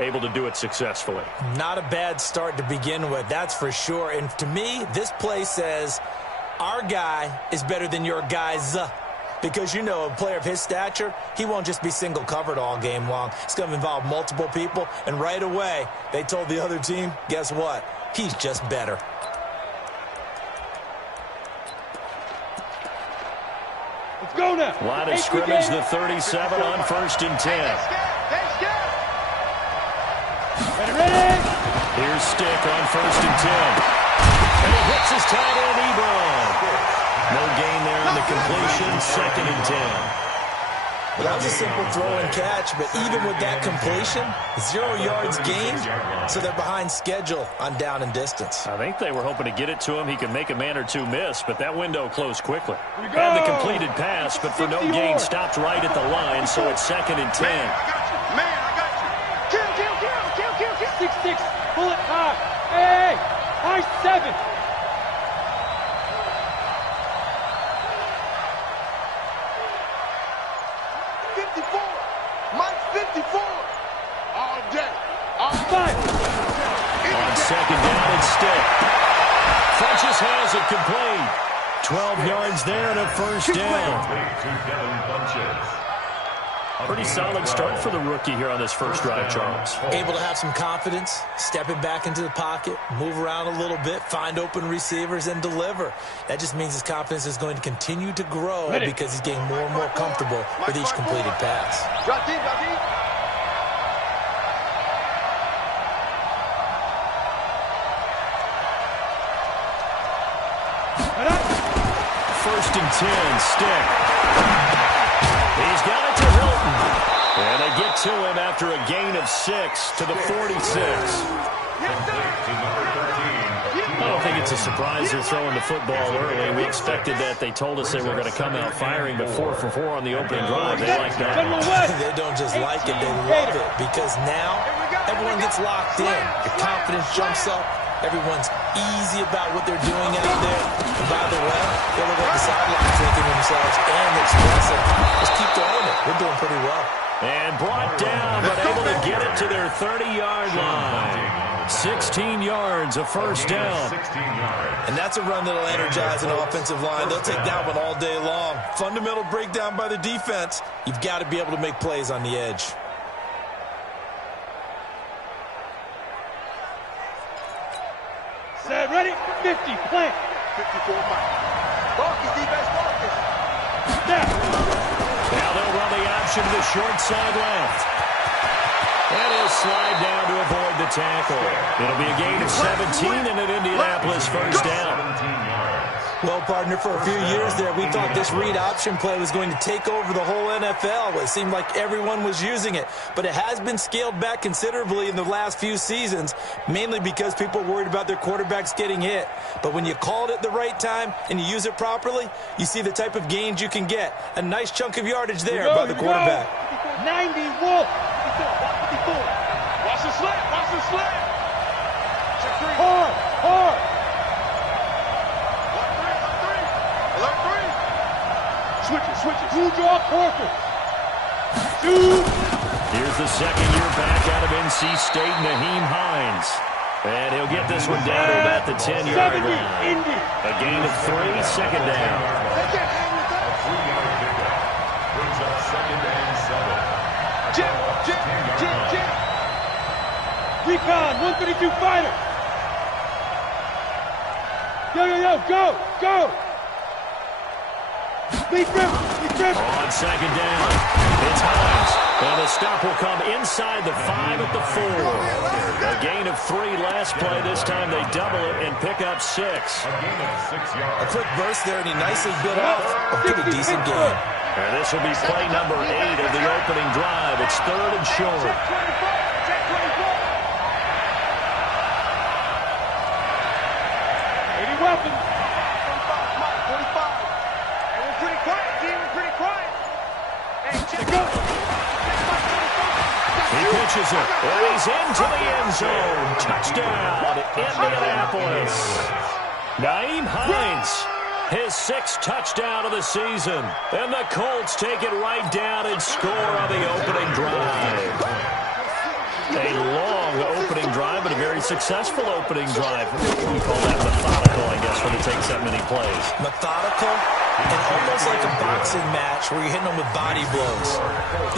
able to do it successfully. Not a bad start to begin with, that's for sure. And to me, this play says our guy is better than your guys. Because, you know, a player of his stature, he won't just be single covered all game long. It's going to involve multiple people. And right away, they told the other team, guess what? He's just better. Let's go now. Line of scrimmage, the 37 on 1st and 10. Ready? Here's Stick on 1st and 10. And he hits his tight end, Ebron. No gain there in the completion, 2nd and 10. Well, that was a simple throw and catch, but even with that completion, 0 yards gained, so they're behind schedule on down and distance. I think they were hoping to get it to him. He could make a man or two miss, but that window closed quickly. And the completed pass, but for no gain, stopped right at the line, so it's 2nd and 10. Man, I got you. Kill. 6-6, pull it high. Hey, high 7. On 2nd down and Stick. Funches has it complete. 12 yards there and a 1st down. Pretty solid start for the rookie here on this first drive, Charles. Able to have some confidence, stepping back into the pocket, move around a little bit, find open receivers, and deliver. That just means his confidence is going to continue to grow because he's getting more and more comfortable with each completed pass. First and 10, Stick. He's got it to Hilton. And they get to him after a gain of 6 to the 46. I don't think it's a surprise they're throwing the football early. We expected that. They told us they were going to come out firing, but 4 for 4 on the opening drive. They like that. They don't just like it, they love it, because now everyone gets locked in. The confidence jumps up. Everyone's easy about what they're doing out there. And by the way, they look at the sideline thinking to themselves and expressing, just keep throwing it. We're doing pretty well. And brought down, but able to get it to their 30-yard line. 16 yards, a 1st down. And that's a run that'll energize an offensive line. They'll take that one all day long. Fundamental breakdown by the defense. You've got to be able to make plays on the edge. Set, ready? 50, plant. 54, Mike. Marcus, defense, Marcus. Now they'll run the option to the short side left. And he'll slide down to avoid the tackle. It'll be a gain of 17 and an Indianapolis 1st down. Well, partner, for a few years there, we thought this read option play was going to take over the whole NFL. It seemed like everyone was using it. But it has been scaled back considerably in the last few seasons, mainly because people are worried about their quarterbacks getting hit. But when you call it at the right time and you use it properly, you see the type of gains you can get. A nice chunk of yardage there by the quarterback. 90, Wolf. 54. Watch the slant. Hard. Switch it. Two draw Parker. Here's the second-year back out of NC State, Naheem Hines. And he'll get this one down to about the 10-yard line. A gain of 3, 2nd down. A 3-yard pickup brings up 2nd and 7. Jim. Recon, 132 fighter. Yo, go. Lead grip. On 2nd down, it's Hines. And the stop will come inside the 5 at the 4. A gain of 3 last play. This time they double it and pick up 6. A gain of 6 yards. A quick burst there, and he nicely bit off a pretty decent gain. And this will be play number 8 of the opening drive. It's 3rd and short. Weapon. 45. And we're pretty quiet, team. We're pretty quiet. Hey, check it out. He pitches it. And he's into the end zone. Touchdown, Indianapolis. Naheem Hines, his 6th touchdown of the season. And the Colts take it right down and score on the opening drive. A long opening drive, but a very successful opening drive. We call that methodical, I guess, when it takes that many plays. Methodical and almost like a boxing match where you're hitting them with body blows.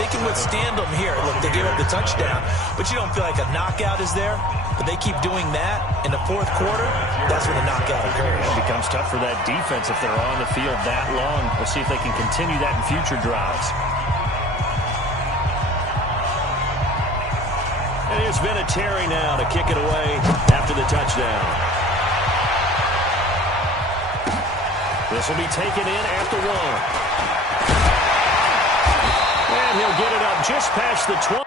They can withstand them here. Look, they gave up the touchdown, but you don't feel like a knockout is there. But they keep doing that in the fourth quarter, that's when the knockout occurs. It becomes tough for that defense if they're on the field that long. We'll see if they can continue that in future drives. And it's Vinatieri now to kick it away after the touchdown. This will be taken in at the 1. And he'll get it up just past the 20.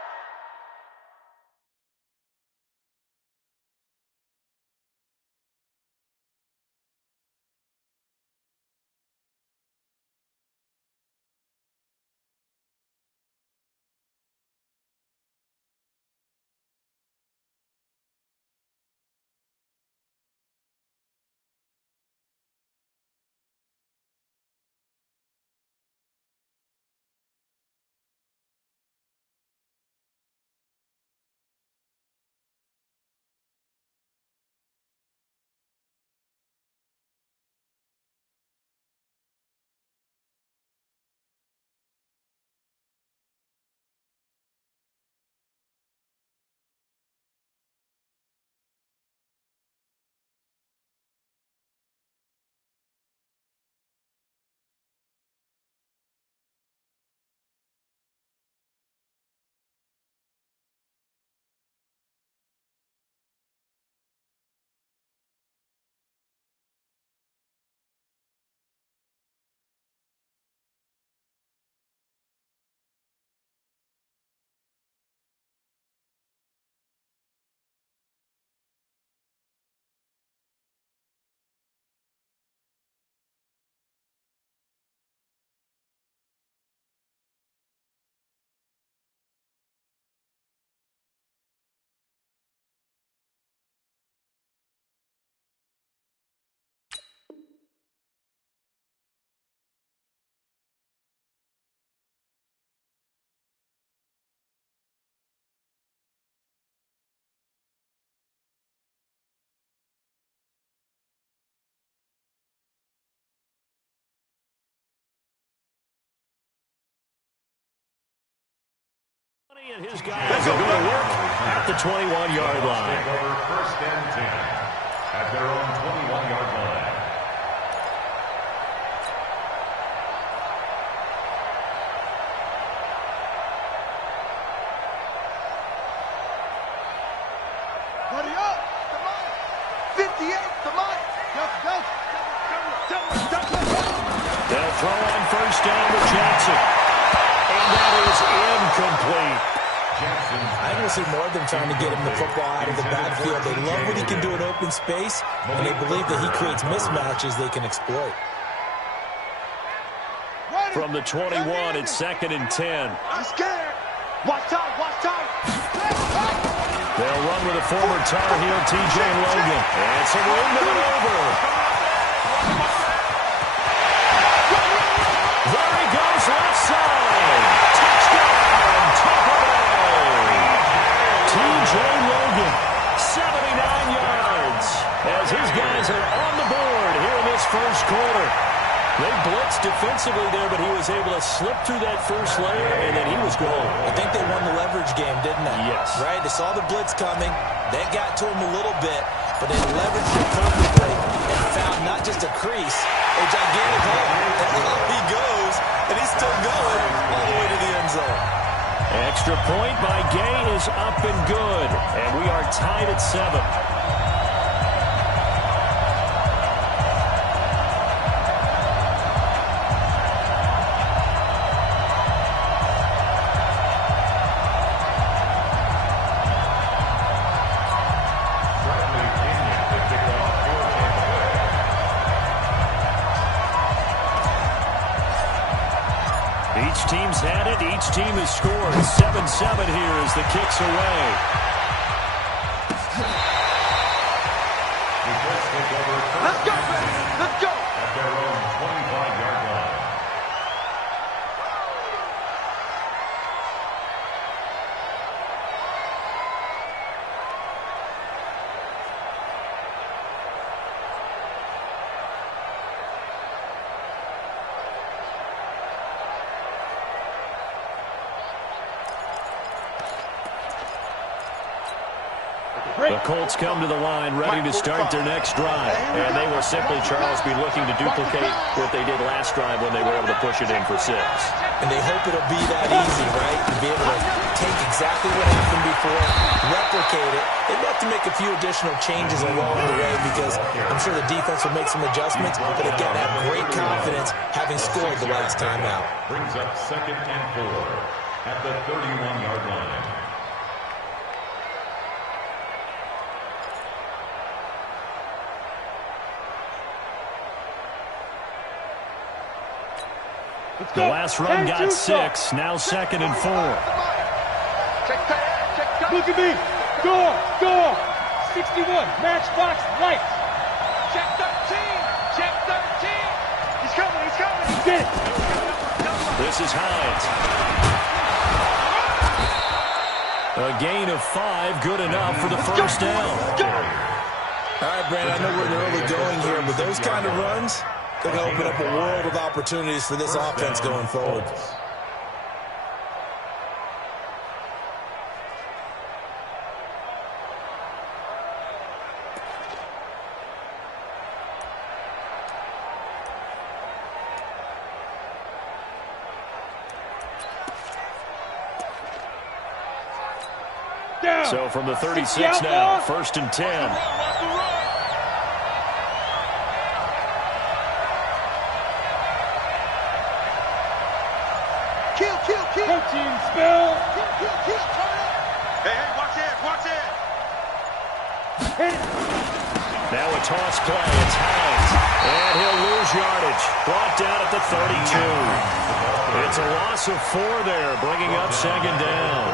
And his guys are going to work at the 21-yard line. First and 10 at their own 21-yard line. Buddy up! Come on! 58! Come on! Go! They'll throw on first down to Jackson. And that is incomplete. I don't see more than trying to get him the football out of the backfield. They love what he can do in open space, and they believe that he creates mismatches they can exploit. From the 21, it's 2nd and 10. I'm scared! Watch out! Watch out! They'll run with a former Tar Heel, T.J. Logan. And some room to maneuver. There he goes, left side. Touchdown, Tampa Bay. T.J. Logan, 79 yards. As his guys are on the board here in this first quarter. They blitzed defensively there, but he was able to slip through that first layer, and then he was gone. I think they won the leverage game, didn't they? Yes. Right? They saw the blitz coming. That got to him a little bit, but they leveraged it perfectly and found not just a crease, a gigantic hole. And off he goes, and he's still going all the way to the end zone. Extra point by Gay is up and good, and we are tied at 7. Each team's had it. Each team has scored. 7-7 here as the kick's away. Let's go, baby! Let's go! At their own 25-yard line. The Colts come to the line ready to start their next drive. And they will simply, Charles, be looking to duplicate what they did last drive when they were able to push it in for 6. And they hope it'll be that easy, right? To be able to take exactly what happened before, replicate it. They'd have to make a few additional changes along the way because I'm sure the defense will make some adjustments. But again, have great confidence having scored the last time out. Brings up 2nd and 4 at the 31-yard line. The last run got 6. Now 2nd and 4. Look at me. Door. 61. Matchbox lights. Check 13. Check 13. He's coming. He did it. This is Hines. A gain of 5, good enough for the first down. All right, Brandon, I know we're in the early going here, but those kind of runs, they're going to open up a world of opportunities for this offense going forward. Down. So from the 36 now, 1st and 10. Protein spill. Hey, watch it. Hit it. Now a toss play. It's Hines. And he'll lose yardage. Brought down at the 32. It's a loss of 4 there, bringing up 2nd down.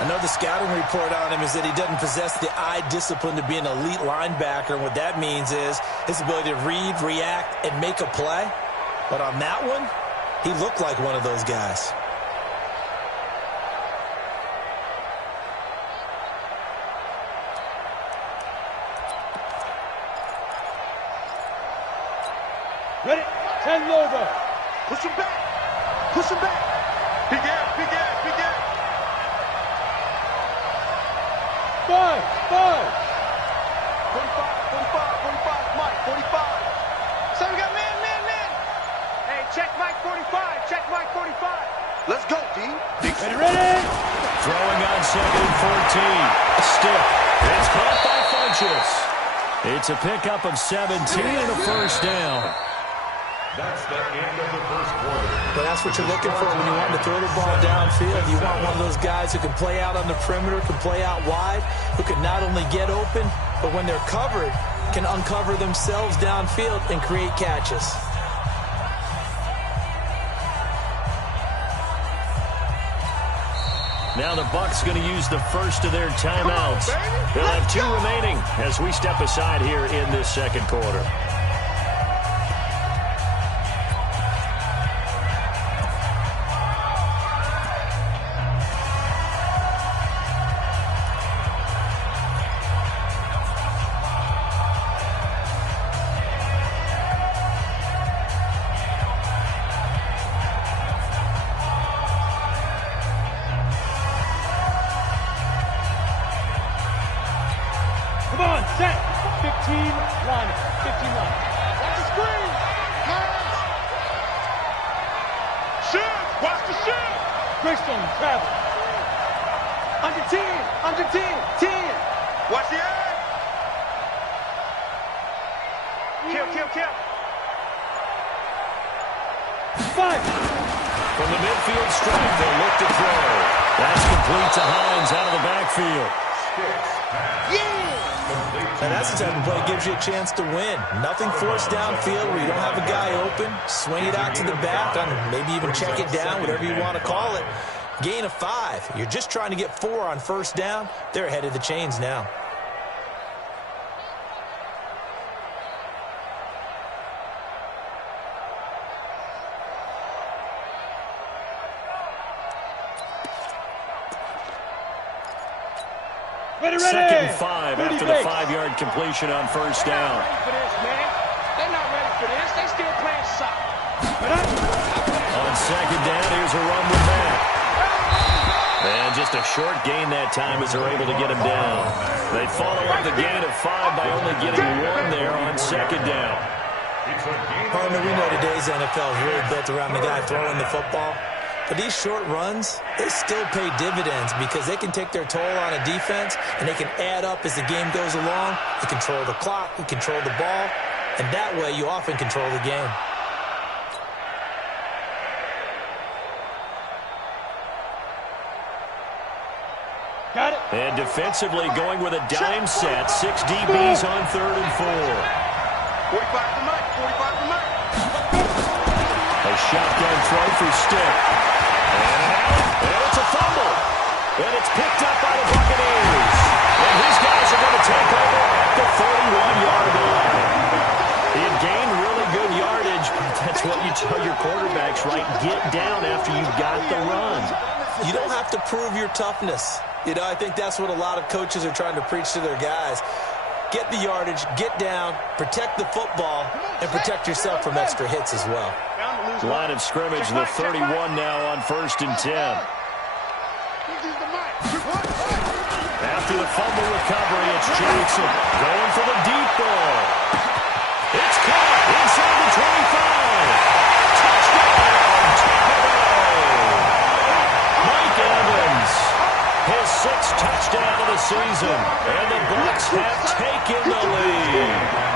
I know the scouting report on him is that he doesn't possess the eye discipline to be an elite linebacker. And what that means is his ability to read, react, and make a play. But on that one, he looked like one of those guys. Ready. 10 logo. Push him back. Big air. 5. 45, Mike, 45. So we got man. Hey, check Mike 45. Let's go, D. Ready. Throwing on 2nd and 14. Stiff. It's caught by Funchess. It's a pickup of 17 and a first down. That's the end of the first quarter. But that's what you're looking for when you want to throw the ball downfield. You want one of those guys who can play out on the perimeter, can play out wide, who can not only get open, but when they're covered, can uncover themselves downfield and create catches. Now the Bucs going to use the first of their timeouts. They'll have 2 remaining as we step aside here in this 2nd quarter. Come on, set. 15 line. Watch the screen. Shoot. Watch the shoot. Greystone travel. Under 10. Watch the edge. Kill. 5. From the midfield stripe, they'll look to throw. That's complete to Hines out of the backfield. And that's the type of play that gives you a chance to win. Nothing forced downfield where you don't have a guy open. Swing it out to the back, maybe even check it down, whatever you want to call it. Gain of 5. You're just trying to get 4 on first down. They're ahead of the chains now. Ready. 2nd and 5 after the 5-yard completion on first down. They're not ready for this. They still playing soccer. On 2nd down, here's a run with Matt. And just a short gain that time as they're able to get him down. They follow up the gain of 5 by only getting 1 there on second down. Partner, we know today's NFL is really built around the guy throwing the football. But these short runs, they still pay dividends because they can take their toll on a defense and they can add up as the game goes along. You control the clock, you control the ball, and that way you often control the game. Got it. And defensively going with a dime set. 6 DBs on 3rd and 4. 45 to Mike, 45 to Mike. A shotgun throw for Stick. And it's a fumble. And it's picked up by the Buccaneers. And his guys are going to take over at the 31-yard line. He had gained really good yardage, but that's what you tell your quarterbacks, right? Get down after you've got the run. You don't have to prove your toughness. You know, I think that's what a lot of coaches are trying to preach to their guys. Get the yardage, get down, protect the football, and protect yourself from extra hits as well. Line of scrimmage, the 31 now on 1st and 10. After the fumble recovery, it's Jackson going for the deep ball. It's caught inside the 25. Touchdown, Tampa Bay. Mike Evans, his 6th touchdown of the season, and the Bucs have taken the lead.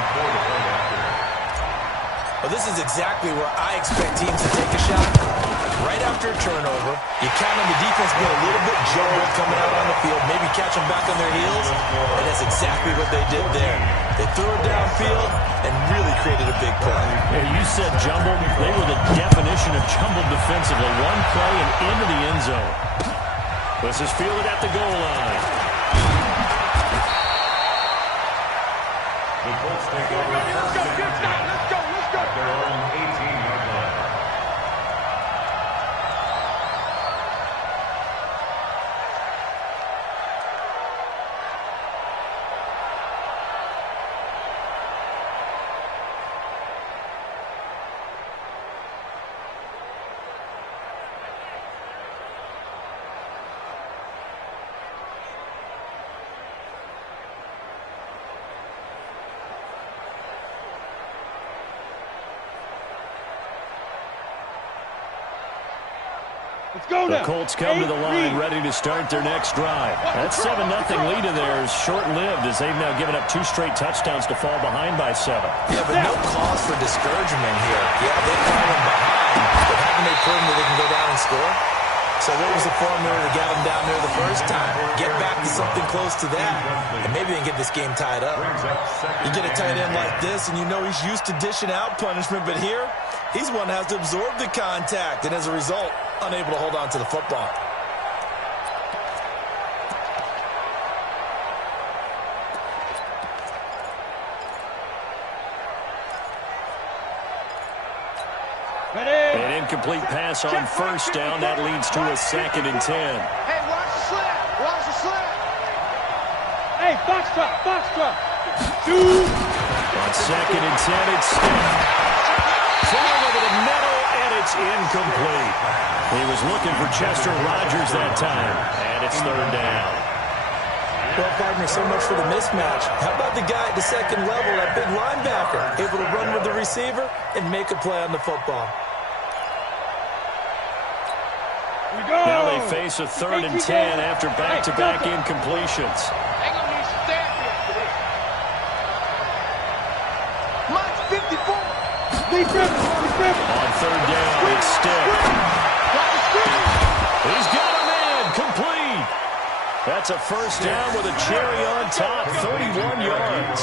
Well, this is exactly where I expect teams to take a shot. Right after a turnover, you count on the defense being a little bit jumbled coming out on the field, maybe catch them back on their heels, and that's exactly what they did there. They threw it downfield and really created a big play. Yeah, you said jumbled. They were the definition of jumbled defensively. One play and into the end zone. This is fielded at the goal line. The Colts take over first and 10 at their own 18-yard line. Let's go The now. Colts come to the line ready to start their next drive. That 7-0 lead of theirs short-lived as they've now given up 2 straight touchdowns to fall behind by 7. Yeah, but no cause for discouragement here. Yeah, they've fallen behind, but haven't they proven that they can go down and score? So what was the formula to get them down there the first time? Get back to something close to that, and maybe they can get this game tied up. You get a tight end like this, and you know he's used to dishing out punishment, but here, he's one that has to absorb the contact, and as a result, unable to hold on to the football. An incomplete pass on first down. That leads to a 2nd and 10. Hey, watch the slip. Watch the slip. Hey, box drop, box drop. Dude. On 2nd and 10, it's Stick. Throwing over the middle, and it's incomplete. He was looking for Chester Rogers that time, and it's 3rd down. Well, partner, so much for the mismatch. How about the guy at the second level, that big linebacker, able to run with the receiver and make a play on the football? Now they face a 3rd and 10 after back-to-back incompletions. Hang on, need some stats here for this. Mike's 54. On 3rd down, it's Stick. He's got him in, complete. That's a first down with a cherry on top, 31 yards.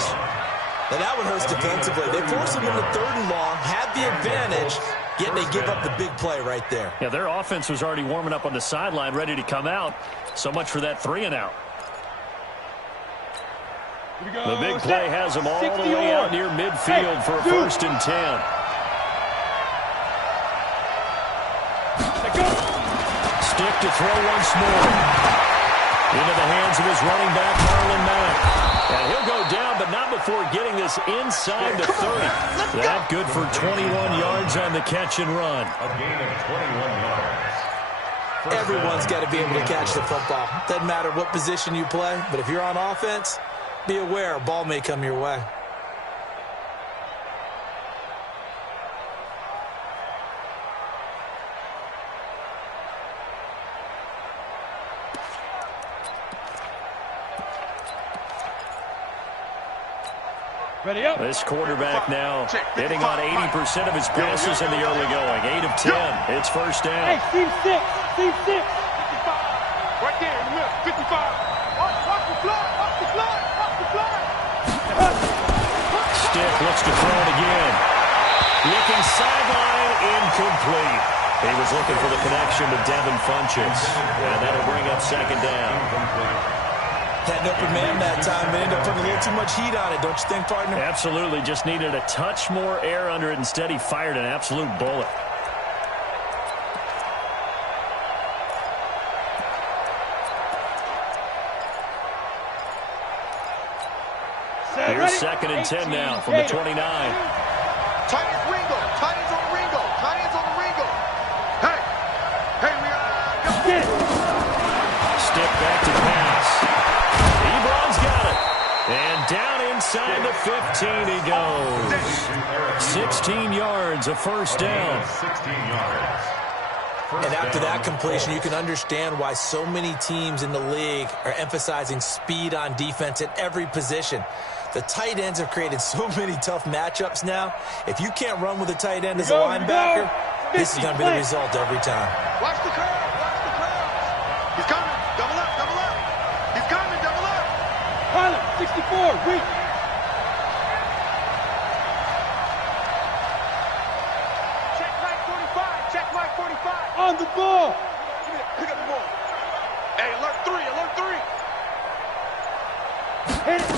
Now that one hurts defensively. They force him into 3rd and long, had the advantage, yet they give up the big play right there. Yeah, their offense was already warming up on the sideline, ready to come out. So much for that 3 and out. The big play has them all the way out near midfield for a 1st and 10. Stick to throw once more. Into the hands of his running back, Marlon Mack. And he'll go down, but not before getting this inside the 30. That good for 21 yards on the catch and run. A gain of 21 yards. Everyone's got to be able to catch the football. Doesn't matter what position you play, but if you're on offense, be aware a ball may come your way. Ready up. This quarterback now hitting on 80% of his passes in the early going. 8 of 10. It's first down. Hey, team 6. Team 6. 55. Right there in the middle. 55. Watch the fly. Watch the fly. Watch the fly. Stick looks to throw it again. Looking sideline, incomplete. He was looking for the connection to Devin Funchess. And that'll bring up second down. Had an open man that time, but ended up putting a little too much heat on it, don't you think, partner? Absolutely. Just needed a touch more air under it. Instead, he fired an absolute bullet. Here's second and 10 now from the 29. Tight ends Ringo. Tight ends on Ringo. Tight ends on Ringo. Hey. Hey, we go. Get it. Stick back to pass. Ebron's got it. And down inside the 15 he goes. 16 yards, a first down. 16 yards. And after that completion, you can understand why so many teams in the league are emphasizing speed on defense at every position. The tight ends have created so many tough matchups now. If you can't run with a tight end as a linebacker, this is going to be the result every time. Watch the curve. Watch the curve. He's coming. Double up. Double up. He's coming. Double up. Pilot, 64. Weak. Check Mike 45. Check Mike 45. On the ball. Pick up the ball. Hey, alert 3. Alert 3. Hit it.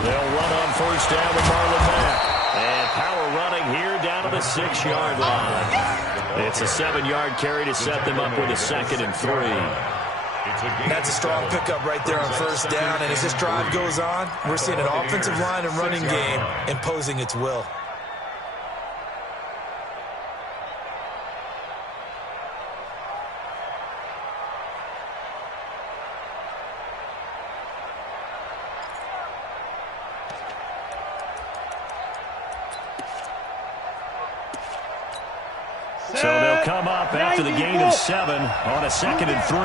They'll run on first down with Marlon Mack. And power running here down to the 6-yard line. It's a 7-yard carry to set them up with a 2nd and 3. That's a strong pickup right there on first down. And as this drive goes on, we're seeing an offensive line and running game imposing its will. So they'll come up after the gain of 7 on a 2nd and 3.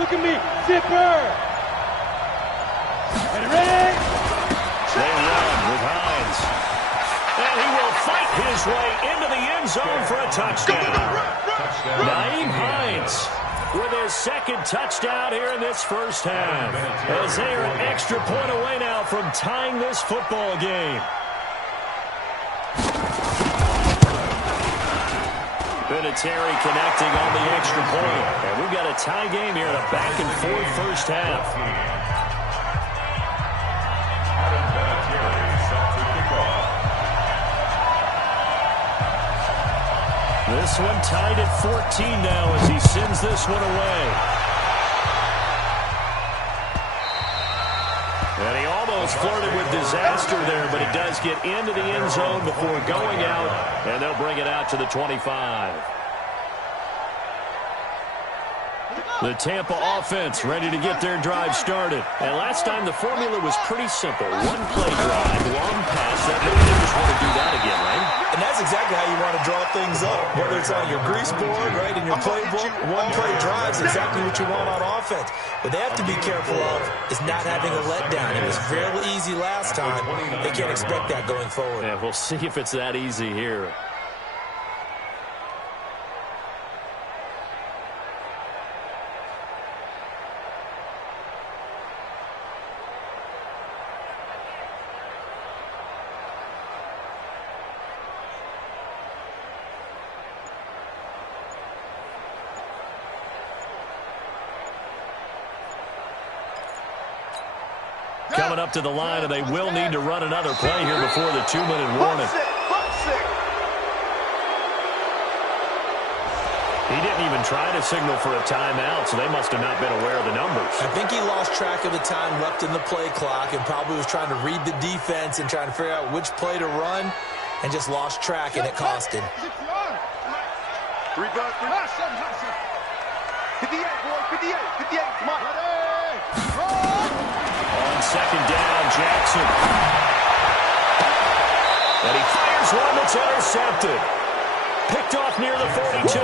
Look at me. Zipper. Ready? They run with Hines. And he will fight his way into the end zone for a touchdown. Nyheim Hines with his 2nd touchdown here in this first half. As they are an extra point away now from tying this football game. Vinatieri connecting on the extra point. And we've got a tie game here in a back-and-forth first half. This one tied at 14 now as he sends this one away. And he almost flirted with disaster there, but it does get into the end zone before going out, and they'll bring it out to the 25. The Tampa offense ready to get their drive started. And last time the formula was pretty simple. One play drive, long pass. That maybe they just want to do that again, right? And that's exactly how you want to draw things up. Whether it's on your grease board, right, in your playbook, one play drive is exactly what you want on offense. What they have to be careful of is not having a letdown. It was fairly easy last time. They can't expect that going forward. Yeah, we'll see if it's that easy here. Coming up to the line, and they will need to run another play here before the 2-minute warning. He didn't even try to signal for a timeout, so they must have not been aware of the numbers. I think he lost track of the time left in the play clock and probably was trying to read the defense and trying to figure out which play to run and just lost track, and it cost him. Three bucks. 58, boy. 58. 58. Come on. On second down, Jackson. And he fires one that's intercepted. Picked off near the 42.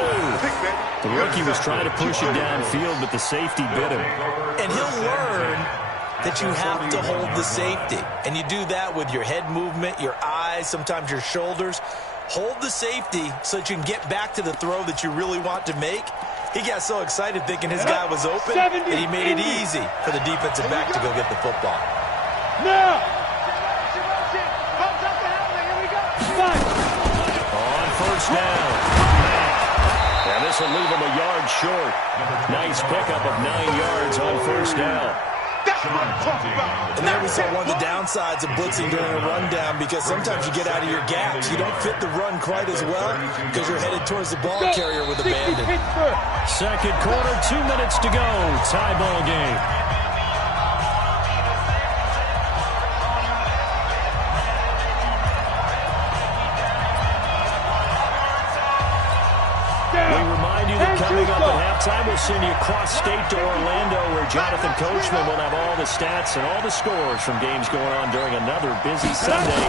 The rookie was trying to push it downfield, but the safety bit him. And he'll learn that you have to hold the safety. And you do that with your head movement, your eyes, sometimes your shoulders. Hold the safety so that you can get back to the throw that you really want to make. He got so excited thinking his guy was open that he made it easy for the defensive back to go get the football. Now! On first down. And this will leave him a yard short. Nice pickup of 9 yards on first down. And that was one of the downsides of blitzing during a rundown, because sometimes you get out of your gaps. You don't fit the run quite as well because you're headed towards the ball carrier with abandon. Second quarter, 2 minutes to go. Tie ball game. Coming up at halftime, we'll send you cross-state to Orlando, where Jonathan Coachman will have all the stats and all the scores from games going on during another busy Sunday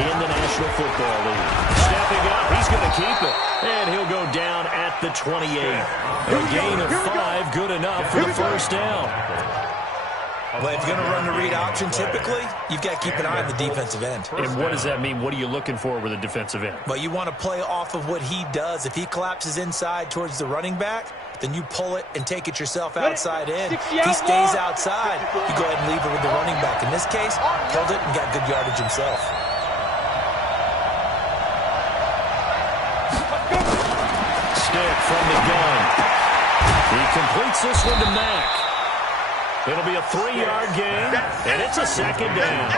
in the National Football League. Stepping up, he's going to keep it, and he'll go down at the 28. A gain of 5, good enough for the first down. But if you're going to run the read option, typically, you've got to keep an eye on the defensive end. And what does that mean? What are you looking for with a defensive end? Well, you want to play off of what he does. If he collapses inside towards the running back, then you pull it and take it yourself outside in. If he stays outside, you go ahead and leave it with the running back. In this case, pulled it and got good yardage himself. Stick from the gun. He completes this one to Mack. It'll be a 3-yard gain, and it's a second down.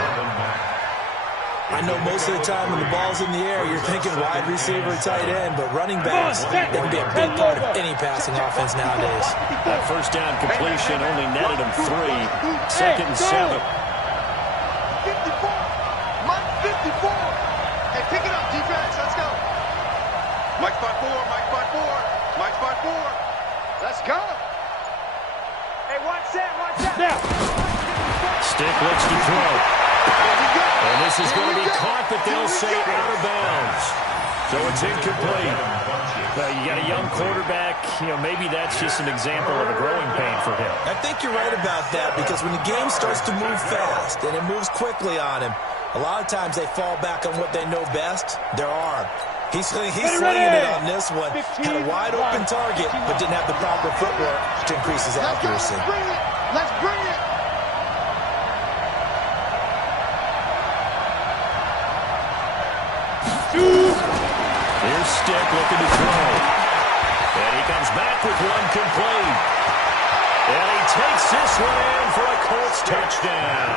I know most of the time when the ball's in the air, you're thinking wide receiver, tight end, but running backs, they can be a big part of any passing offense nowadays. That first down completion only netted him 3. Second and 7. 54. Mike 54. Hey, pick it up, defense. Let's go. Mike 5-4. Mike 5-4. Mike 5-4. Let's go. Hey, watch that. Stick looks to throw. And this is going to be caught, but they'll say out of bounds. So it's incomplete. You got a young quarterback. Maybe that's just an example of a growing pain for him. I think you're right about that, because when the game starts to move fast and it moves quickly on him, a lot of times they fall back on what they know best, their arm. He's slinging it on this one. Had a wide open target, but didn't have the proper footwork to increase his accuracy. Let's bring it. Here's Stick looking to throw. And he comes back with one complete. And he takes this one in for a Colts touchdown.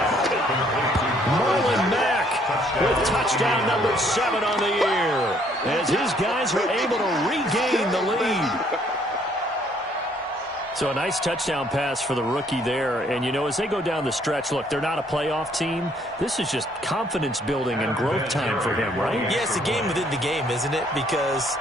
Marlon Mack with touchdown number 7 on the year, as his guys are able to regain the lead. So a nice touchdown pass for the rookie there. And, as they go down the stretch, look, they're not a playoff team. This is just confidence building and growth time for him, right? Yeah, it's a game within the game, isn't it? Because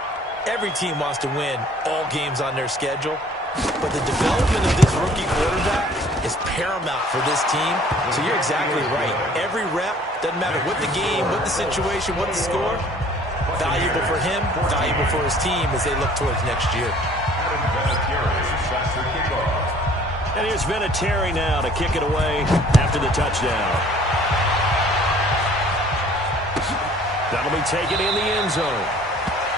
every team wants to win all games on their schedule. But the development of this rookie quarterback is paramount for this team. So you're exactly right. Every rep, doesn't matter what the game, what the situation, what the score, valuable for him, valuable for his team as they look towards next year. And here's Vinatieri now to kick it away after the touchdown. That'll be taken in the end zone.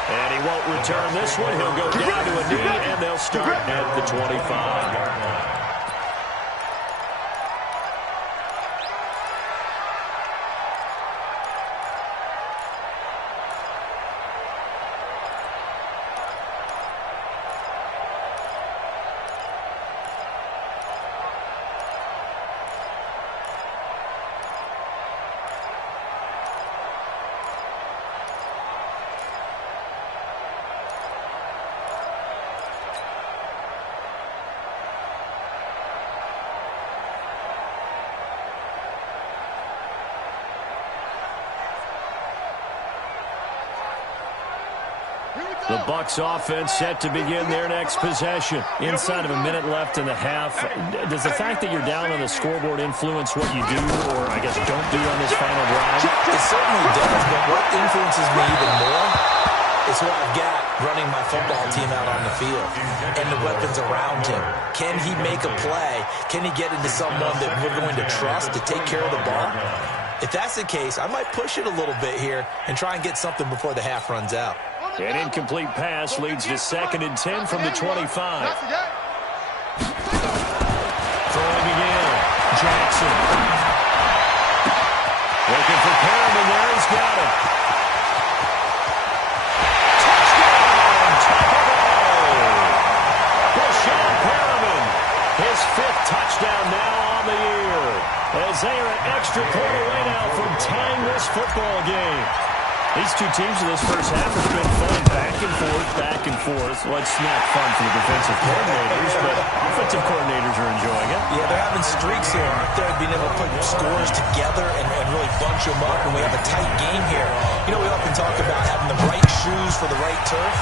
And he won't return this one. He'll go down to a knee, and they'll start at the 25. The Bucs offense set to begin their next possession. Inside of a minute left in the half. Does the fact that you're down on the scoreboard influence what you do, or I guess don't do on this final drive? It certainly does, but what influences me even more is what I've got running my football team out on the field and the weapons around him. Can he make a play? Can he get into someone that we're going to trust to take care of the ball? If that's the case, I might push it a little bit here and try and get something before the half runs out. An incomplete pass leads to 2nd and 10 from the 25. Throwing again. Jackson. Looking for Perriman there. He's got him. Touchdown, Tampa Bay. Brashad Perriman. His 5th touchdown now on the year. As they are an extra point away now from tying this football game. These two teams in this first half have been fun, back and forth, back and forth. Well, it's not fun for the defensive coordinators, but offensive coordinators are enjoying it. Yeah, they're having streaks here. They're being able to put scores together and really bunch them up, and we have a tight game here. You know, we often talk about having the right shoes for the right turf.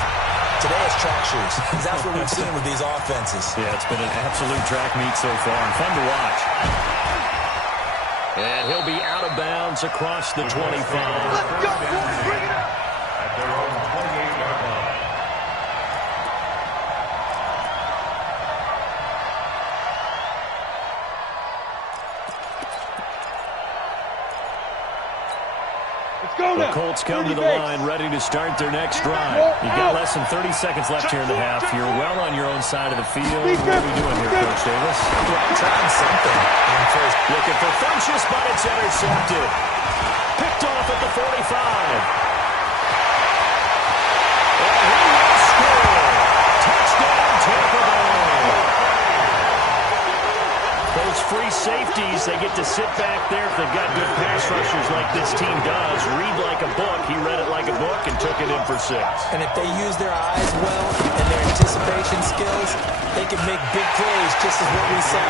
Today it's track shoes. That's what we've seen with these offenses. Yeah, it's been an absolute track meet so far, and fun to watch. And he'll be out of bounds across the 25. Let's go, boys. Bring it up. At their own 28-yard line. Let's go The now. Colts come to the line, ready to start their next drive. You've got less than 30 seconds left here in the half. You're well on your own side of the field. What are we doing here, Coach Davis? Well, I'm trying something. Looking for Funchess, but it's intercepted. Picked off at the 45. And he will score. Touchdown, Tampa Bay. Those free safeties, they get to sit back there if they've got good pass rushers like this team does. Read like a book. He read it like a book and took it in for 6. And if they use their eyes well and their anticipation skills, they can make big plays, just as what we saw.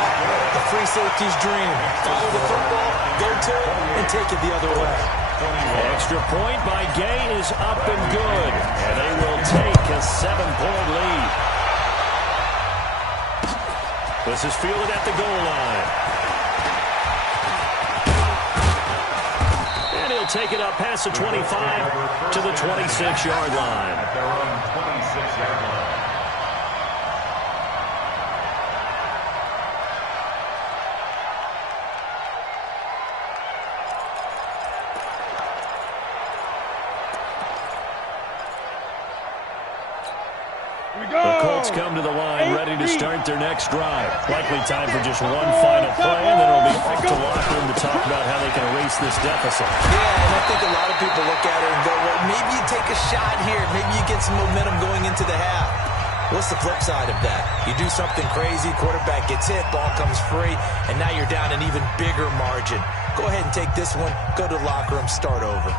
The free safety's dream. Follow the football, go to it, and take it the other way. Extra point by Gay is up and good. And they will take a 7-point lead. This is fielded at the goal line. And he'll take it up past the 25 to the 26-yard line. At their own 26-yard line. The Colts come to the line, ready to start their next drive. Likely time for just one final play, and then it'll be off to locker room to talk about how they can erase this deficit. Yeah, and I think a lot of people look at it and go, well, maybe you take a shot here. Maybe you get some momentum going into the half. What's the flip side of that? You do something crazy, quarterback gets hit, ball comes free, and now you're down an even bigger margin. Go ahead and take this one, go to the locker room, start over.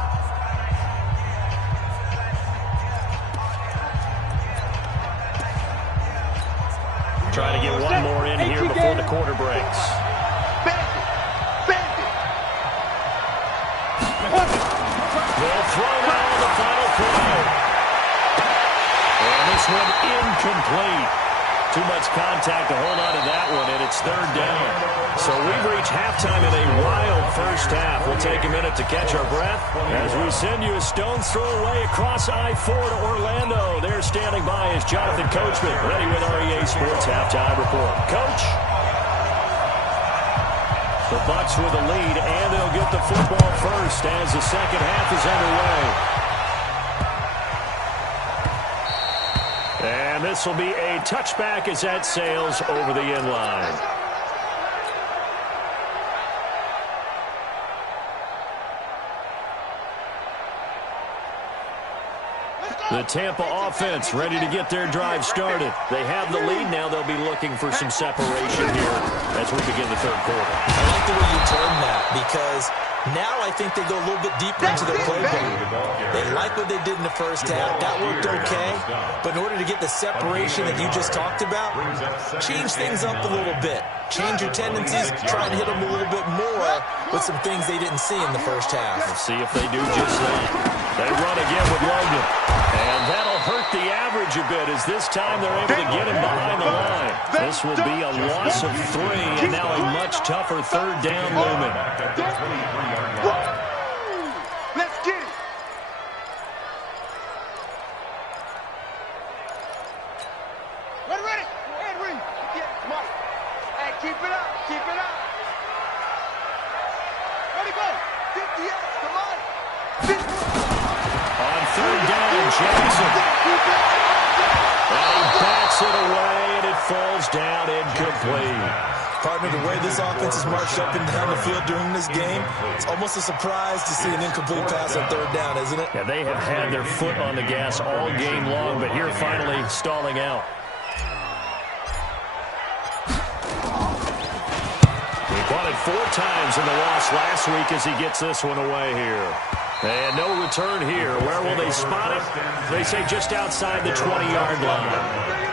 Trying to get one more in here before the quarter breaks. They'll throw now on the final play. And this one incomplete. Too much contact to hold on to that one, and it's 3rd down. So we've reached halftime in a wild first half. We'll take a minute to catch our breath as we send you a stone's throw away across I-4 to Orlando. There standing by is Jonathan Coachman, ready with REA Sports Halftime Report. Coach? The Bucs with the lead, and they'll get the football first as the second half is underway. And this will be a touchback as that sails over the end line. The Tampa offense ready to get their drive started. They have the lead. Now they'll be looking for some separation here as we begin the 3rd quarter. I like the way you term that, because now I think they go a little bit deeper into their playbook. They like what they did in the first half. That worked okay. But in order to get the separation that you just talked about, change things up a little bit. Change your tendencies, try and hit them a little bit more with some things they didn't see in the first half. We'll see if they do just that. They run again with Logan. And that'll hurt the average a bit as this time they're able to get him behind the line. This will be a loss of 3, and now a much tougher third down looming. Let's get it. Ready. And read. Yeah, Mike. Hey, keep it up. Keep it up. Ready, go. 50X, come on. On third down, Jackson. And he bats it away, and it falls down incomplete. Partner, the way this offense has marched up and down the field during this game, it's almost a surprise to see an incomplete pass on third down, isn't it? Yeah, they have had their foot on the gas all game long, but here finally stalling out. He caught it 4 times in the loss last week as he gets this one away here. And no return here. Where will they spot it? They say just outside the 20-yard line.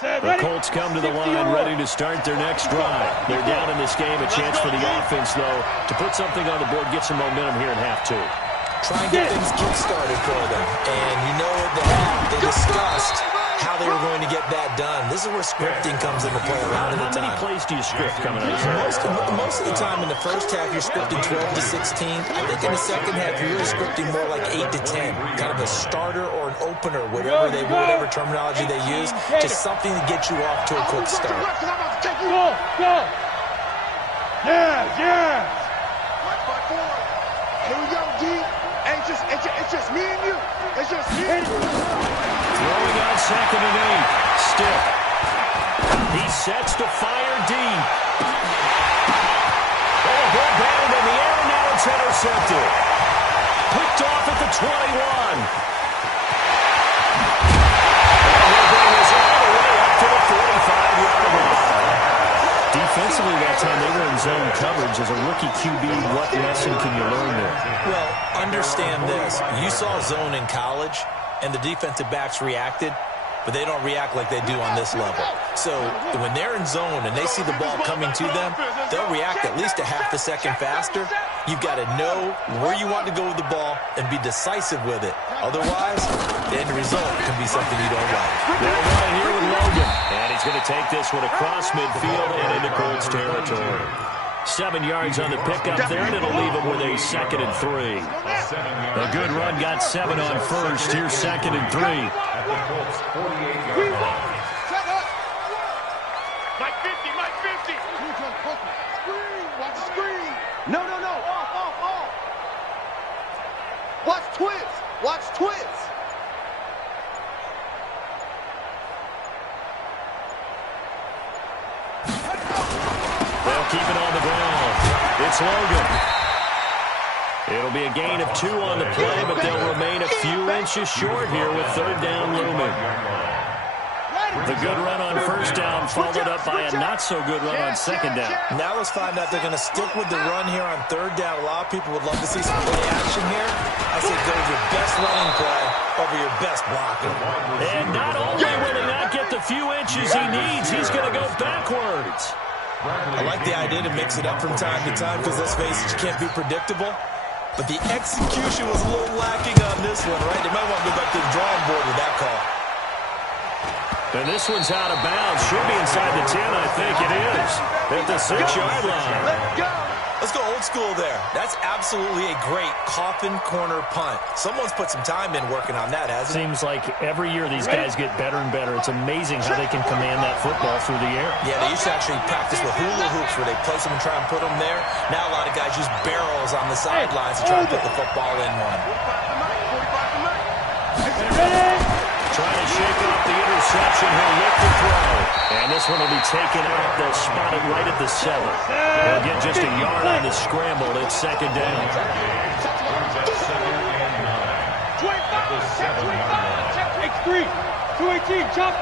The Colts come to the line ready to start their next drive. They're down in this game. A chance for the offense, though, to put something on the board, get some momentum here in half 2. Try and get things kick-started for them. And you know at the half, they discussed how they were going to get that done. This is where scripting comes into play a lot of the time. How many plays do you script coming out? Most of the time in the first half, you're scripting 12 to 16. I think in the second half, you're really scripting more like 8 to 10. Kind of a starter or an opener, whatever terminology they use. Just something to get you off to a quick start. Go! Yeah! Mike by 4. Here we go, D. It's just me and you. It's just me and you. Throwing on 2nd and 8. Stick. He sets to fire deep. Oh, ball batted in the air, and now it's intercepted. Picked off at the 21. He'll bring this all the way up to the 45-yard line. Defensively that time, they were in zone coverage. As a rookie QB, what lesson can you learn there? Well, understand this. You saw zone in college, and the defensive backs reacted, but they don't react like they do on this level. So when they're in zone and they see the ball coming to them, they'll react at least a half a second faster. You've got to know where you want to go with the ball and be decisive with it. Otherwise, the end result can be something you don't like. They'll run it here with Logan. And he's going to take this one across midfield and into Colts territory. 7 yards on the pickup there, and it'll leave him with a 2nd and 3. A good run got 7 on first. Here's 2nd and 3. At the Colts 48-yard line. Mike 50. Screen. Watch the screen. No. Off. Watch twist. They'll keep it on the ground. It's Logan. It'll be a gain of 2 on the play, but they'll remain a few inches short here with third down looming. The good run on first down followed up by a not-so-good run on second down. Now let's find out they're going to stick with the run here on third down. A lot of people would love to see some play action here. I say go with your best running play over your best blocking. And not only will he not get the few inches he needs, he's going to go backwards. I like the idea to mix it up from time to time because, let's face it, you can't be predictable. But the execution was a little lacking on this one, right? They might want to go back to the drawing board with that call. And this one's out of bounds. Should be inside the 10, I think it is. At the 6-yard line. Let's go. Let's go old school there. That's absolutely a great coffin corner punt. Someone's put some time in working on that, hasn't it? Seems like every year these guys get better and better. It's amazing how they can command that football through the air. Yeah, they used to actually practice with hula hoops where they place them and try and put them there. Now a lot of guys use barrels on the sidelines to try and put the football in one. 45 to Mike. Trying to shake off the interception. He'll look to throw. And this one will be taken out. They'll spot it right at the 7. They'll get just a yard on the scramble. It's second down. 25. 218. Chop.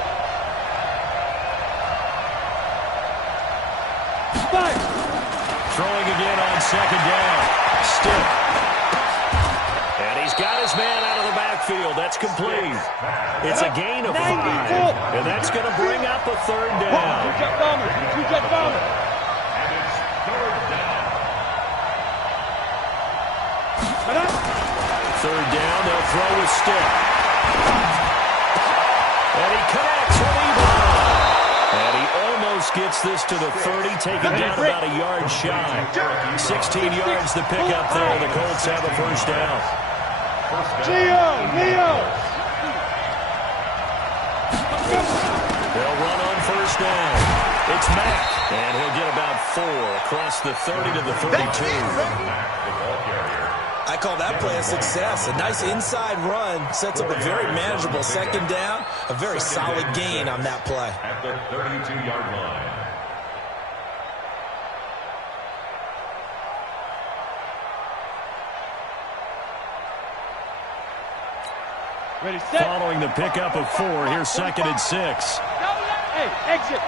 5. Throwing again on second down. Stick. And he's got his his man out of the backfield. That's complete. It's a gain of 5, and that's going to bring up a third down. Two-jet bomber. And it's third down. Third down, they'll throw a stick. And he connects with Ebron. And he almost gets this to the 30, taken down about a yard shy. 16 yards to pick up there. The Colts have a first down. Leo! They'll run on first down. It's Mack, and he'll get about 4 across the 30 to the 32. I call that play a success. A nice inside run sets up a very manageable second down. A very solid gain on that play. At the 32-yard line. Ready, set. Following the pickup of 4, here's 2nd and 6. Hey, exit.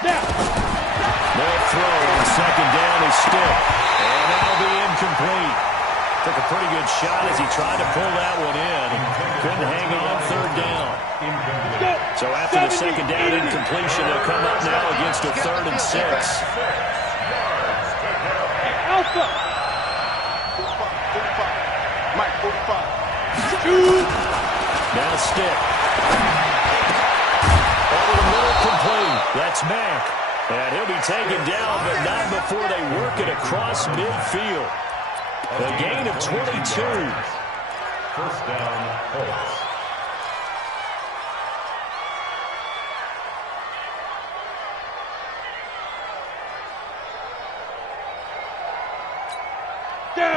Now. No throw on second down is stiff. And that'll be incomplete. Took a pretty good shot as he tried to pull that one in. Couldn't hang on third down. So after the second down incompletion, they'll come up now against a 3rd and 6. Alpha. 45. Mike, 45. Now stick. Over the middle, complete. That's Mack. And he'll be taken down, but not before they work it across midfield. A gain of 22. First down, Colts.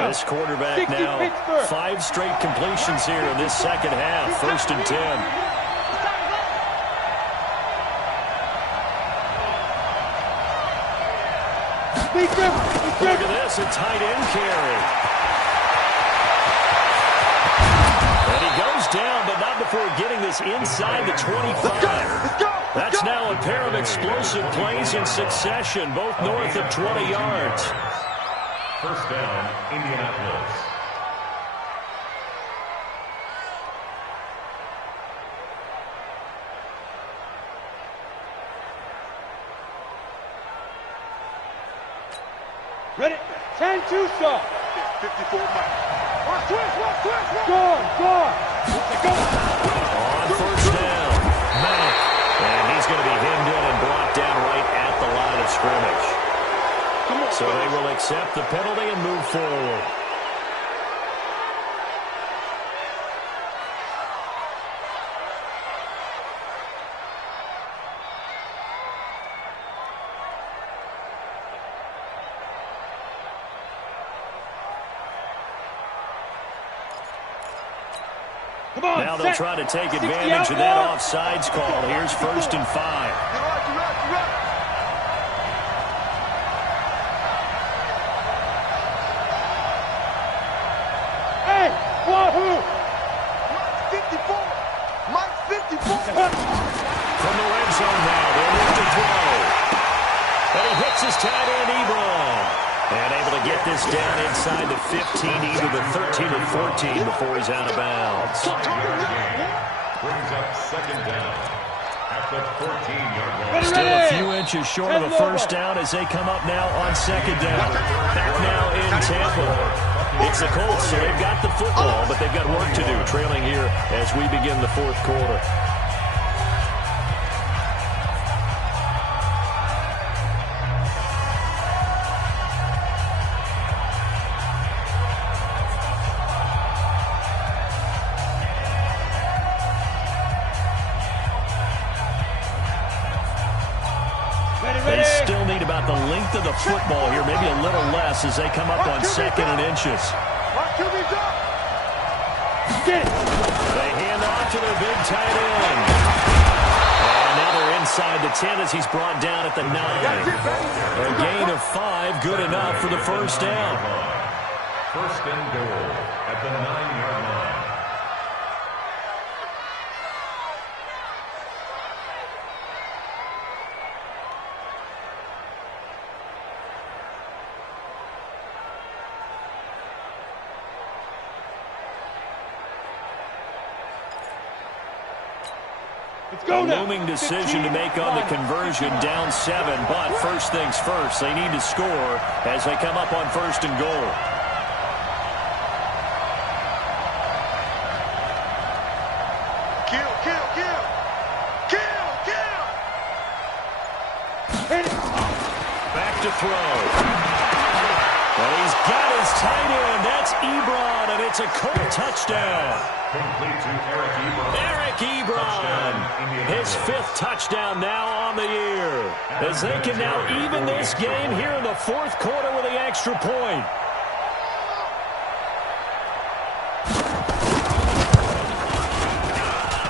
This quarterback now, 5 straight completions here in this second half. 1st and 10. Look at this, a tight end carry. And he goes down, but not before getting this inside the 25. That's now a pair of explosive plays in succession, both north of 20 yards. First down, Indianapolis. Ready, 10-2 shot. 54 Mike. Watch. Gone. On first down, Mack. And he's going to be hemmed in and brought down right at the line of scrimmage. So they will accept the penalty and move forward. Now they'll try to take advantage of that offsides call. Here's 1st and 5. Hey, Wahoo! Mike 54. From the red zone now, they'll look to throw. And he hits his tight end, Ebron. And able to get this down inside the 15, either the 13 or 14 before he's out of bounds. Brings up second down at the 14-yard line. Still a few inches short of a first down as they come up now on second down. Back now in Tampa. It's the Colts, so they've got the football, but they've got work to do, trailing here as we begin the 4th quarter. They still need about the length of the football here, maybe a little less as they come up on 2nd and inches. Get it. They hand off to their big tight end. And now they're inside the 10 as he's brought down at the 9. A gain of 5, good enough for the first down. First and goal at the 9-yard line. A looming decision to make on the conversion, down 7. But first things first, they need to score as they come up on 1st and goal. Kill, kill, kill. Kill, kill. Back to throw. Well, he's got his tight end. That's Ebron, and it's a Colt touchdown. Complete to Eric Ebron. Eric Ebron, his 5th touchdown now on the year. As they can now even this game here in the 4th quarter with the extra point.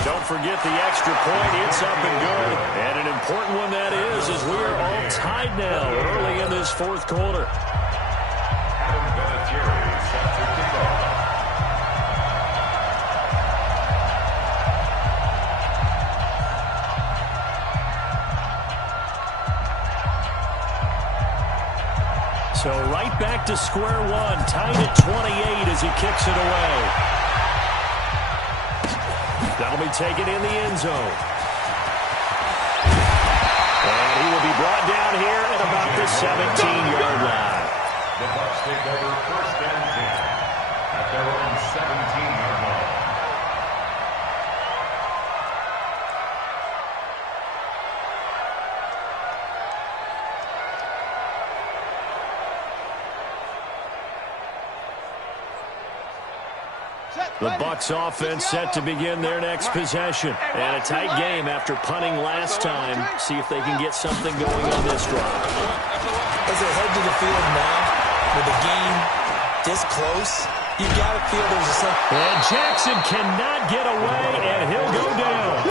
Don't forget the extra point. It's up and good. And an important one that is, as we are all tied now early in this 4th quarter. Adam Vinatieri set to kick off. So right back to square one, tied at 28 as he kicks it away. That'll be taken in the end zone. And he will be brought down here at about the 17-yard line. The Bucs take over 1st and 10 at their own 17-yard line. The Bucs offense set to begin their next possession. And a tight game after punting last time. See if they can get something going on this drive. As they head to the field now, with the game this close, you got to feel there's a something. And Jackson cannot get away, and he'll go down.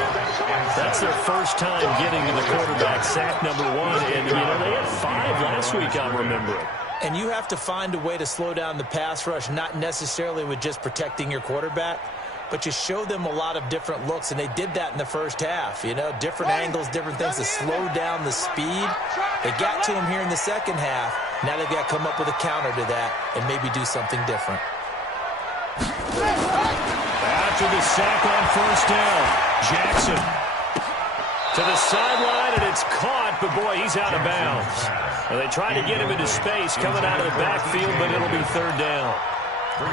That's their first time getting to the quarterback, sack number 1. And, you know, they had 5 last week, I'm remembering. And you have to find a way to slow down the pass rush, not necessarily with just protecting your quarterback, but you show them a lot of different looks, and they did that in the first half. You know, different angles, different things to slow down the speed. They got to him here in the second half. Now they've got to come up with a counter to that and maybe do something different. After the sack on 1st down, Jackson to the sideline, and it's caught, but boy, he's out of bounds. Well, they tried to get him into space coming out of the backfield, but it'll be 3rd down.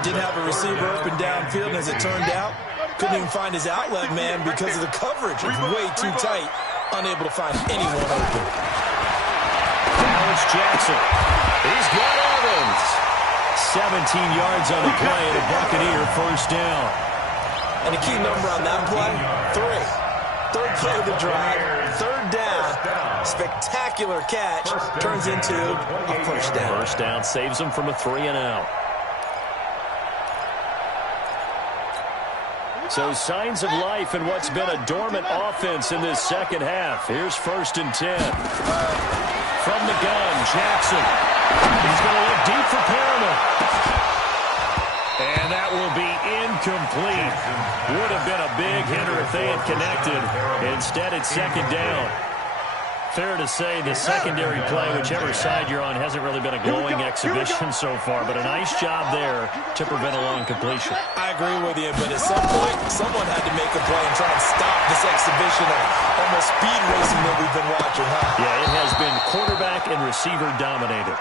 Didn't have a receiver open downfield, and as it turned out, couldn't even find his outlet man because of the coverage. It's way too tight, unable to find anyone open. Now it's Jackson. He's got Evans. 17 yards on the play, and a Buccaneer 1st down. And a key number on that play, 3. 3rd play of the drive, 3rd down, spectacular catch, turns into a 1st down. 1st down saves them from a 3-and-out. So signs of life in what's been a dormant offense in this second half. Here's 1st and 10. From the gun, Jackson. He's going to look deep for Perriman. And that will be incomplete. Would have been a big hitter if they had connected. Instead, it's 2nd down. Fair to say the secondary play, whichever side you're on, hasn't really been a glowing exhibition so far, but a nice job there to prevent a long completion. I agree with you, but at some point, someone had to make a play and try and stop this exhibition of almost speed racing that we've been watching, huh? Yeah, it has been quarterback and receiver dominated.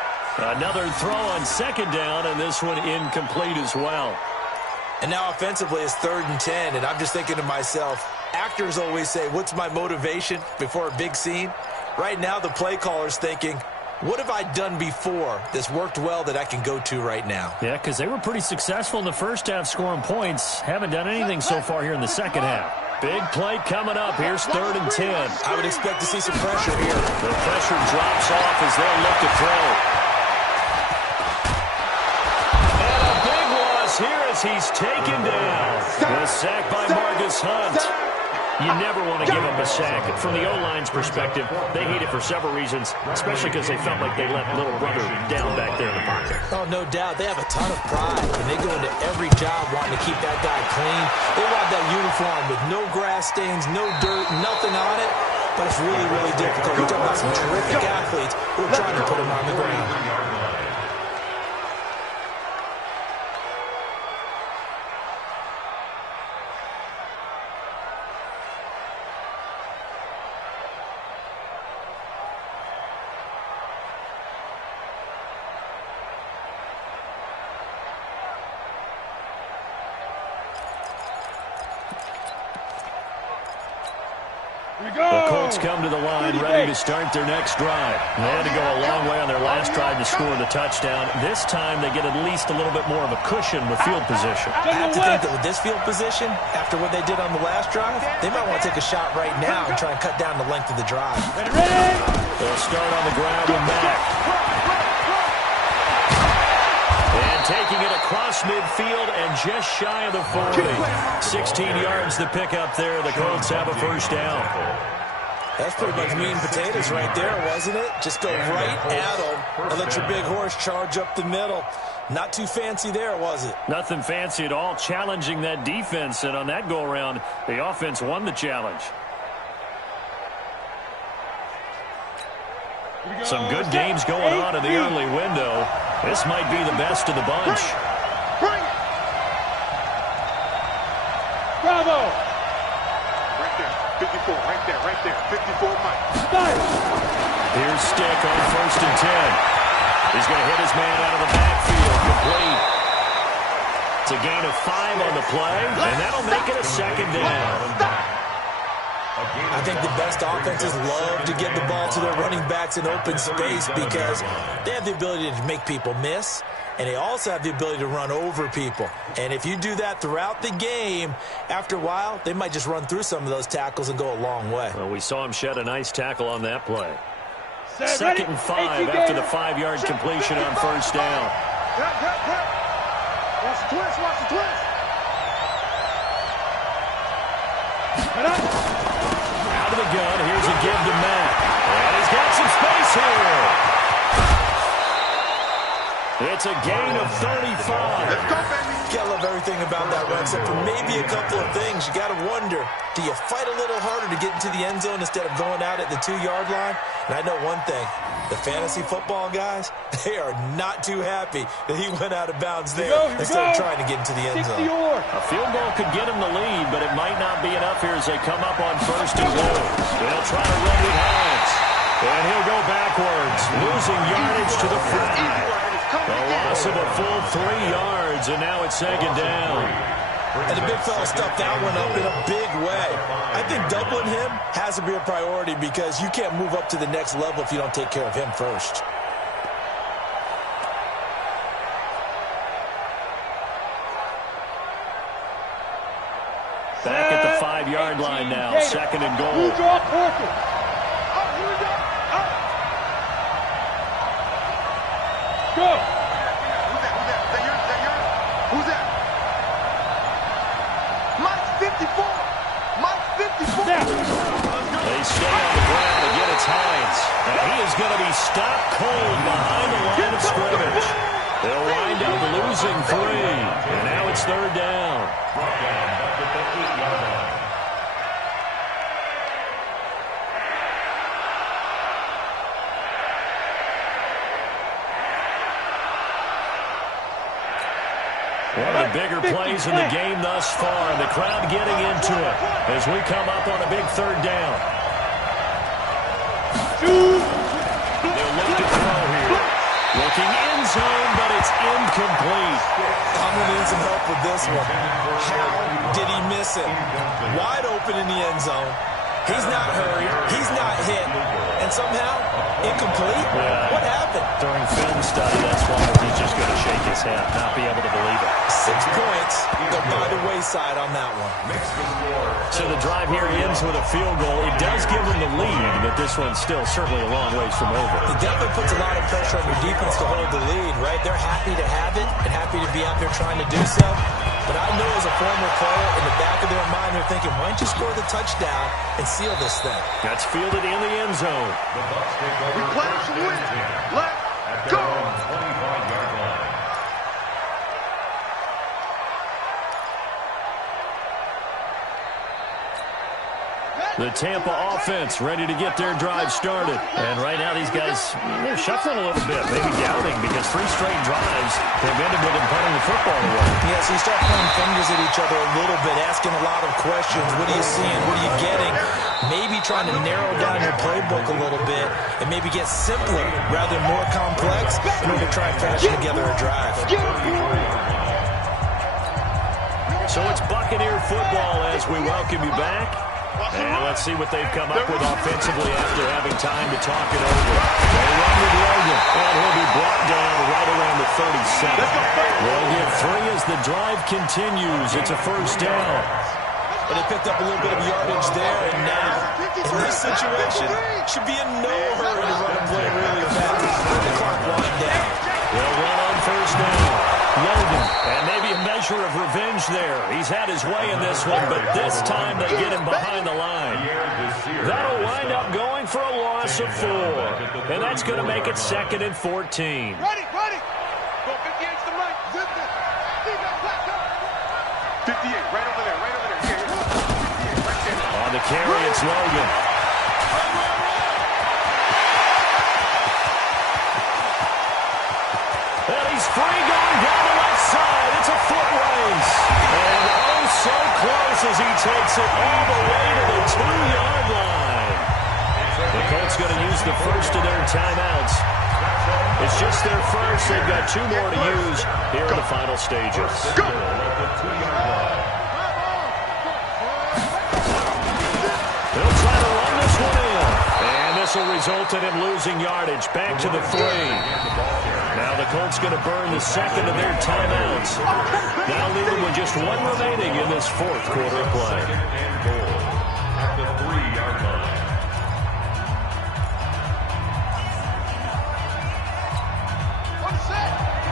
Another throw on 2nd down, and this one incomplete as well. And now offensively it's 3rd and 10, and I'm just thinking to myself, actors always say, what's my motivation before a big scene? Right now the play caller's thinking, what have I done before that's worked well that I can go to right now? Yeah, because they were pretty successful in the first half scoring points. Haven't done anything so far here in the second half. Big play coming up. Here's 3rd and 10. I would expect to see some pressure here. The pressure drops off as they'll look to throw. And a big loss here as he's taken down. The sack by Marcus Hunt. You never want to give up a sack. From the O-line's perspective, they hate it for several reasons, especially because they felt like they let little brother down back there in the pocket. Oh, no doubt. They have a ton of pride, and they go into every job wanting to keep that guy clean. They want that uniform with no grass stains, no dirt, nothing on it. But it's really, really difficult. We're talking about some terrific athletes who are trying to put him on the ground. The Colts come to the line ready to start their next drive. They had to go a long way on their last drive to score the touchdown. This time they get at least a little bit more of a cushion with field position. I have to think that with this field position, after what they did on the last drive, they might want to take a shot right now and try and cut down the length of the drive. They'll start on the ground with Mack. And taking it across midfield and just shy of the 40. 16 yards to pick up there. The Colts have a first down. That's pretty much meat and potatoes right there, wasn't it? Just go right at them and let your big horse charge up the middle. Not too fancy there, was it? Nothing fancy at all, challenging that defense. And on that go-around, the offense won the challenge. Some good games going on in the early window. This might be the best of the bunch. Bring it. Bravo. Right there. 54. Right there. 54, Mike. Here's Stick on 1st and 10. He's going to hit his man out of the backfield. Complete. It's a gain of 5 on the play, and that'll make it a second down. I think the best offenses love to get the ball to their running backs in open space because they have the ability to make people miss, and they also have the ability to run over people. And if you do that throughout the game, after a while, they might just run through some of those tackles and go a long way. Well, we saw him shed a nice tackle on that play. Set, 2nd and 5 after the 5-yard completion on 1st down. Watch the twist. Watch the twist. Out of the gun, here's a give to Matt. And he's got some space here. It's a gain of 35. Let's go, baby. You gotta love everything about that run, except for maybe a couple of things. You gotta wonder, do you fight a little harder to get into the end zone instead of going out at the 2-yard line? And I know one thing, the fantasy football guys, they are not too happy that he went out of bounds there instead of trying to get into the end zone. A field goal could get him the lead, but it might not be enough here as they come up on 1st and goal. They'll try to run with Hines. And he'll go backwards, losing yardage to the 5. A loss of a full 3 yards, and now it's 2nd down. And the big fella stuffed that one up in a big way. I think doubling him has to be a priority because you can't move up to the next level if you don't take care of him first. Back at the 5-yard line now, 2nd and goal. Who draw Corker? Here we go. Go. Who's that? Is that yours? Who's that? Mike 54. Mike 54. They stay on the ground. Again, it's Hines. And he is going to be stopped cold behind the line of scrimmage. They'll wind up losing 3. And now it's 3rd down. Brought down back at the 8-yard line. One of the bigger plays in the game thus far, and the crowd getting into it as we come up on a big 3rd down. They'll look to throw here. Looking end zone, but it's incomplete. I'm going to need some help with this one. How did he miss it? Wide open in the end zone. He's not hurried. He's not hit. And somehow, incomplete? Yeah. What happened? During film study, that's why he's just going to shake his head, not be able to believe it. 6 points go by the wayside on that one. So the drive here ends with a field goal. It does give them the lead, but this one's still certainly a long ways from over. It definitely puts a lot of pressure on your defense to hold the lead, right? They're happy to have it and happy to be out there trying to do so. But I know as a former player, in the back of their mind, they're thinking, why don't you score the touchdown and seal this thing? That's fielded in the end zone. The Bucs take over. We play to win. Let's at go. their own 25-yard line. The Tampa offense ready to get their drive started. And right now these guys, they're shuffling a little bit, maybe doubting because 3 straight drives have ended with them punting the football away. Yeah, so you start pointing fingers at each other a little bit, asking a lot of questions. What are you seeing? What are you getting? Maybe trying to narrow down your playbook a little bit and maybe get simpler rather than more complex in order to try and fashion together a drive. So it's Buccaneer football as we welcome you back. And let's see what they've come up with offensively after having time to talk it over. They run with Logan, and he'll be brought down right around the 37. They'll get 3 as the drive continues. It's a first down. But they picked up a little bit of yardage there, and now, in this situation, should be in no hurry to run a play really fast. Let the clock wind down. They'll run on first down. Logan, and maybe a measure of revenge there. He's had his way in this one, but this time they get him behind the line. That'll wind up going for a loss of 4. And that's going to make it 2nd and 14. Ready. Go 58 to the right. Zip it. 58, right over there. Yeah. 58, right there. On the carry, it's Logan. And he's free going down the left side. It's a foot race. And oh, so close as he takes it all the way to the 2-yard line. The Colts going to use the first of their timeouts. It's just their first. They've got 2 more to use here in the final stages. Go! The 2-yard line. They'll try to run this one in. And this will result in him losing yardage. Back to the 3. Now the Colts going to burn the second of their timeouts. That'll leave them with just 1 remaining in this 4th quarter of play. Second and goal at the 3-yard line.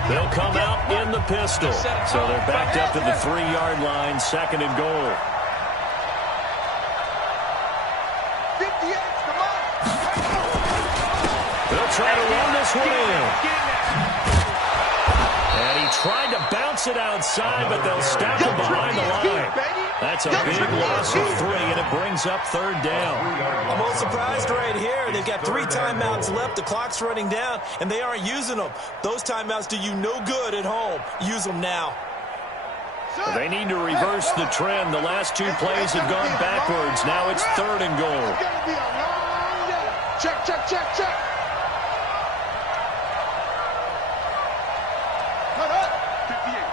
They'll come out in the pistol. So they're backed up to the 3-yard line, 2nd and goal. 58, come on. They'll try to run this one in. And he tried to bounce it outside, but they'll stop him behind the line. That's a big loss of 3, and it brings up 3rd down. I'm a little surprised right here. They've got 3 timeouts left. The clock's running down, and they aren't using them. Those timeouts do you no good at home. Use them now. They need to reverse the trend. The last 2 plays have gone backwards. Now it's 3rd and goal. Check.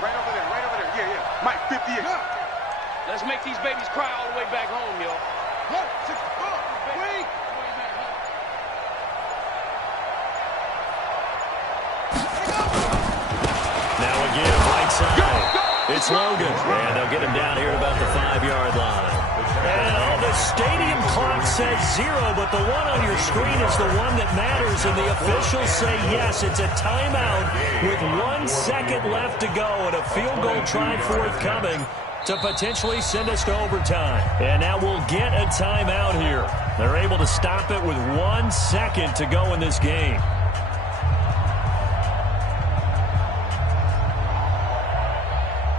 Right over there. Yeah. Mike, 58. Let's make these babies cry all the way back home, y'all. Now again, right side. It's Logan. And they'll get him down here at about the 5-yard line. And the stadium clock says 0, but the one on your screen is the one that matters, and the officials say yes, it's a timeout with 1 second left to go and a field goal try forthcoming to potentially send us to overtime. And now we'll get a timeout here. They're able to stop it with 1 second to go in this game.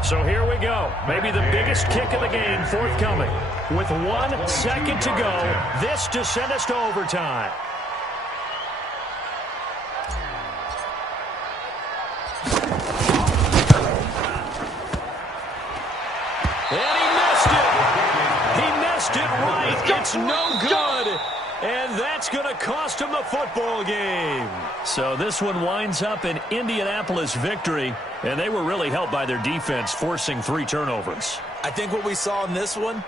So here we go. Maybe the biggest kick of the game forthcoming. With 1 second to go, this to send us to overtime. And he missed it. He missed it right. It's no good. And that's going to cost him the football game. So this one winds up an Indianapolis victory. And they were really helped by their defense, forcing 3 turnovers. I think what we saw in this one,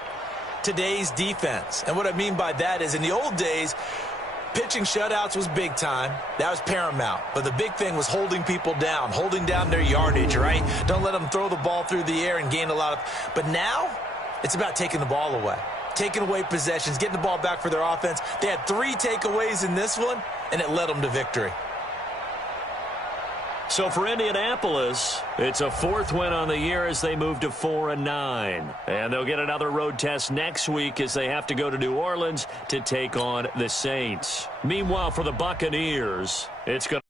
today's defense. And what I mean by that is in the old days, pitching shutouts was big time. That was paramount. But the big thing was holding people down, holding down their yardage, right? Don't let them throw the ball through the air and gain a lot of... But now, it's about taking the ball away. Taking away possessions, getting the ball back for their offense. They had 3 takeaways in this one, and it led them to victory. So for Indianapolis, it's a 4th win on the year as they move to 4-9. And they'll get another road test next week as they have to go to New Orleans to take on the Saints. Meanwhile, for the Buccaneers, it's going to